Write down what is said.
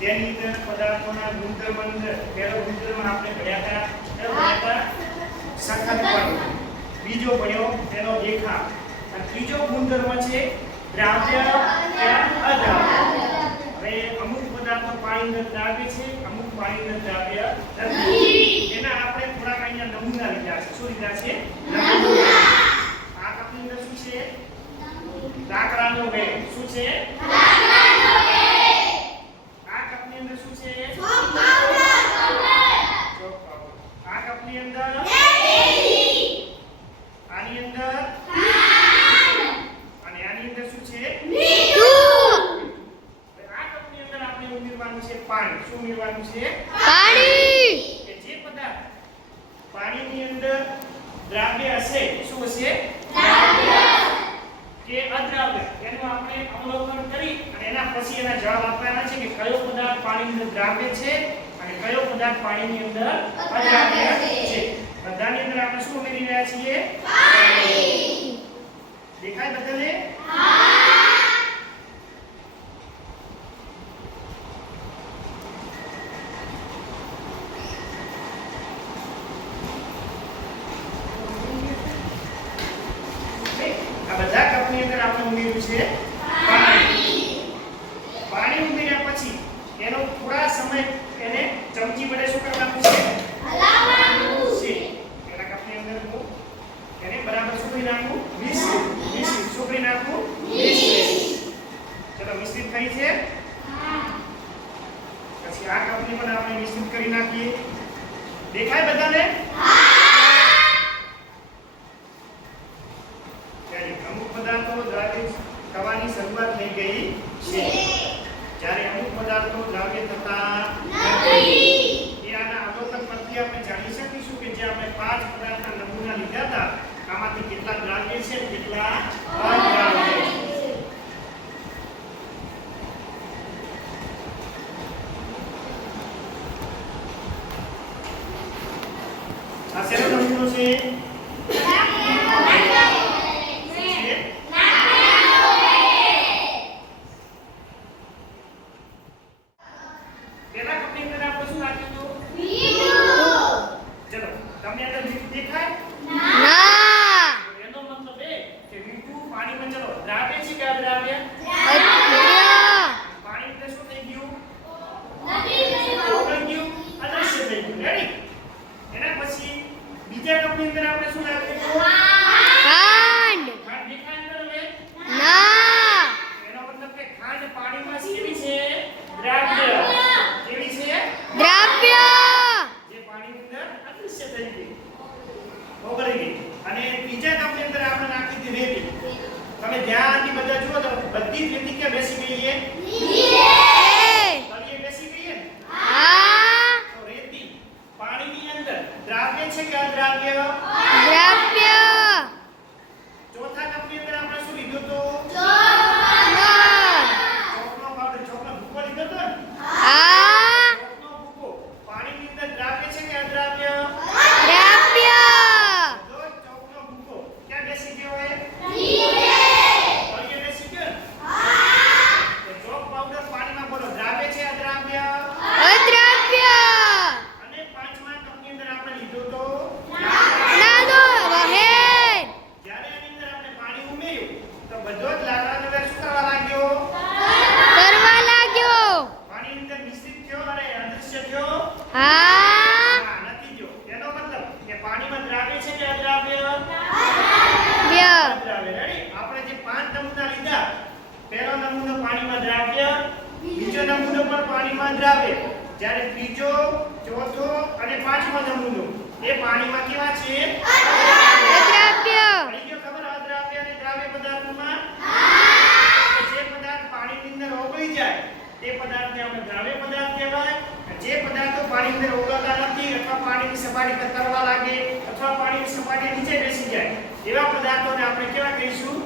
તેની અંદર પદાર્થોના ગુણધર્મ પહેલો ગુણધર્મ આપણે ભણ્યા હતા. સંકલ્પણ બીજો ભણ્યો તેનો રેખા. અને ત્રીજો ગુણધર્મ છે દ્રાવ્ય અદ્રાવ્ય. હવે અમુક પદાર્થો પાણી અંદર દ્રાવ્ય છે અમુક પાણી અંદર દ્રાવ્ય નથી. એના આપણે થોડાક અહીંયા નમૂના લીધા છે. શું લીધા છે? નમૂના. આ કપની અંદર શું છે? લાકડાનો વેગ. શું છે? શું ઉમેરવાનું છે? પાણી! કે જે પદાર્થ પાણીની અંદર દ્રાવ્ય હશે શું હશે? કે અદ્રાવ્ય. એનું આપણે અવલોકન કરી અને એના પછી એના જવાબ આપવાના છે કે કયો પદાર્થ પાણીની અંદર દ્રાવ્ય છે અને કયો પદાર્થ પાણીની અંદર અદ્રાવ્ય છે બધાની અંદર આપણે શું ઉમેરી રહ્યા છીએ દેખાય બધાને આ બધા કપની અંદર આપણે ઉમેર્યું છે? પાણી. પાણી ઉમેર્યા પછી એનો થોડા સમય એને ચમચી વડે શું કરવાનું છે? છે. પેલા કપની અંદર હું એને બરાબર શું કરી નાખું મિશ્રિત મિશ્રિત શું કરી નાખું મિશ્રિત ચલો મિશ્રિત થઈ છે? પછી આ કપની પણ આપણે મિશ્રિત કરી નાખીએ. દેખાય બધાને? ત્યારે અમુક પદાર્થો દ્રાવ્ય થવાની શરૂઆત થઈ ગઈ છે જ્યારે અમુક પદાર્થો દ્રાવ્ય થતા નથી એ આના અવલોકન પરથી આપણે જાણી શકીશું કે જે આપણે પાંચ પદાર્થના નમૂના લીધા હતા આમાંથી કેટલા દ્રાવ્ય છે અને કેટલા અદ્રાવ્ય છે આ શેનો નમૂનો છે છે પેલા કપની અંદર આપણે શું રાખ્યું હતું ચલો તમને અંદર મીઠું દેખાય ના એનો મતલબ એ કે મીઠું પાણીમાં ચલો દ્રાવ્ય છે કે અદ્રાવ્ય અદ્રાવ્ય પાણી એટલે શું થઈ ગયું ઓગળી ગયું અદૃશ્ય થઈ ગયું રેડી એના પછી બીજા કપની અંદર આપણે શું રાખ્યું હતું ખાંડ ખાંડ દેખાય અંદર હવે ના એનો મતલબ કે ખાંડ પાણીમાં કેવી છે દ્રાવ્ય કેવી છે દ્રવ્ય જે પાણીની અંદર અને બીજા કપની અંદર આપણે નાખી હતી રેતી. તમે ધ્યાનથી બધા જુઓ તો બધી જ રેતી ક્યાં બેસી ગઈ એ તળિયે બેસી ગઈ છે ને આ તો રેતી પાણીની અંદર દ્રાવ્ય છે કે અદ્રાવ્ય દ્રવ્ય ચોથા કપની અંદર આપણે શું લીધું હતું ના ચોકનો પાવડર ચોકનો ભૂકો લીધો હતો ને આ ચોકનો ભૂકો પાણીની અંદર દ્રાવ્ય છે કે અદ્રાવ્ય દ્રવ્ય જો ચોકનો ભૂકો ક્યાં બેસી ગયો હોય તળિયે બેસી ગયો ને તો ચોક પાવડર પાણીમાં બોલો દ્રાવ્ય છે અદ્રાવ્ય અદ્રવ્ય અને પાંચમા કપની અંદર આપણે લીધું તો નાનો વહેર જ્યારે આની અંદર આપણે પાણી ઉમેર્યું તો બધો જ લાકડાનો વેર શું કરવા લાગ્યો તરવા લાગ્યો પાણીની અંદર મિશ્રિત થયો અને અદૃશ્ય થયો આ ના, નથી થયો એનો મતલબ કે પાણીમાં દ્રાવ્ય છે કે અદ્રાવ્ય વ્ય અદ્રાવ્ય રેડી આપણે જે પાંચ નમૂના લીધા પહેલો નમૂનો પાણીમાં દ્રાવ્ય બીજો નમૂનો પણ પાણીમાં દ્રાવે જ્યારે ત્રીજો ચોથો અને પાંચમો નમૂનો એ પાણીમાં કેવા છે? અદ્રાવ્ય. અહીં જો ખબર અદ્રાવ્ય અને દ્રાવ્ય પદાર્થમાં? જે પદાર્થ પાણીની અંદર ઓગળી જાય તે પદાર્થને આપણે દ્રાવ્ય પદાર્થ કહેવાય. જે પદાર્થો પાણીની અંદર ઓગળતા નથી અથવા પાણીની સપાટી પર તરવા લાગે અથવા પાણીની સપાટી નીચે બેસી જાય એવા પદાર્થોને આપણે કેવા કહીશું?